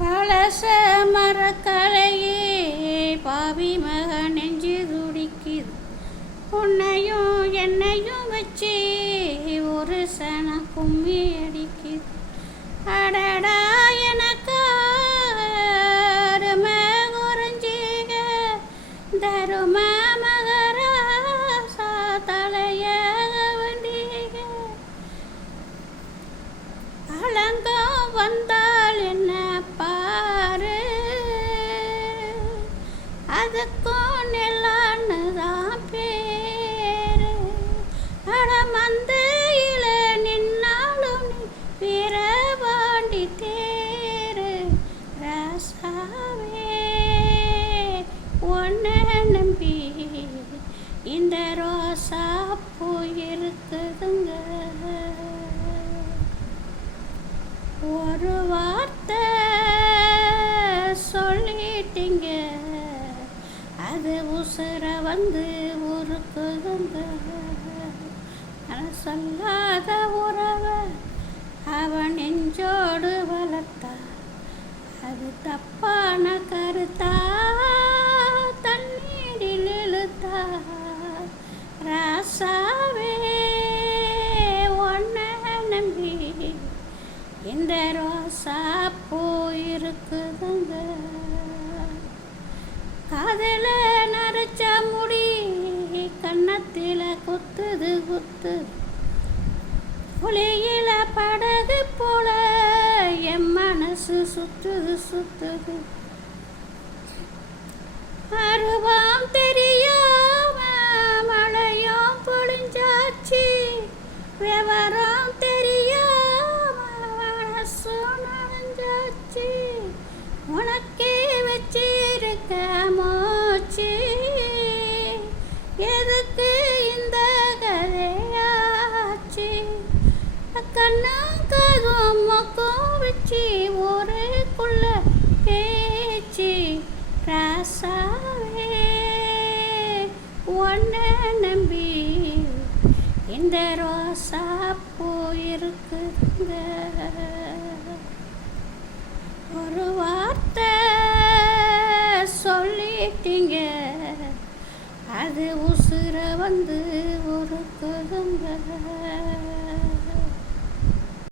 பழச மரக்கலையே பாவி மக நெஞ்சு துடிக்குது. உன்னையும் என்னையும் வச்சு ஒரு சன கும்மி அடிக்குது. அடடா எனக்கு அருமை குறைஞ்சிக தரும மகராசா தலைய வண்டிக அலங்கம் வந்தால் என்ன பாரு, அதுக்கும் நெல்லான்னு தான் பேரு. அடமந்தையில நின்னாலும் நீ வீரபாண்டி தேரு. ராசாவே ஒன்ன நம்பி இந்த ரோசா பூ இருக்குதுங்க. ஒரு வார்த்தை சொல்லிட்டீங்க, அது உசுர வந்து உருக்குதுங்க. சொல்லாத உறவை அவன் நெஞ்சோடு வளர்த்தா, அது தப்பான கருத்தா தண்ணீரில் இழுத்தா. ராசாவே ஒன்ன நம்பி இந்த ரோசா பூ இருக்குதுங்க. காதல நரைச்ச முடி கன்னத்தில குத்துது குத்துது. புலியில படகு போல என் மனசு சுத்துது சுத்துது. அருவாம் தெரியாம மழையும் பொழிஞ்சாச்சு, விவரம் தெரியாம மனசு நனைஞ்சாச்சு. உனக்கே வச்சிருக்க மூச்சு, எதுக்கு இந்த கதையாச்சு. கண்ணும் கதும் மொக்கம் வச்சு ஊருக்குள்ள பேச்சு. ராசாவே ஒன்ன நம்பி இந்த ரோசா பூ இருக்குதுங்க. ஒரு வார்த்தை சொல்லிட்டீங்க, அது உசுர வந்து உருக்குதுங்க.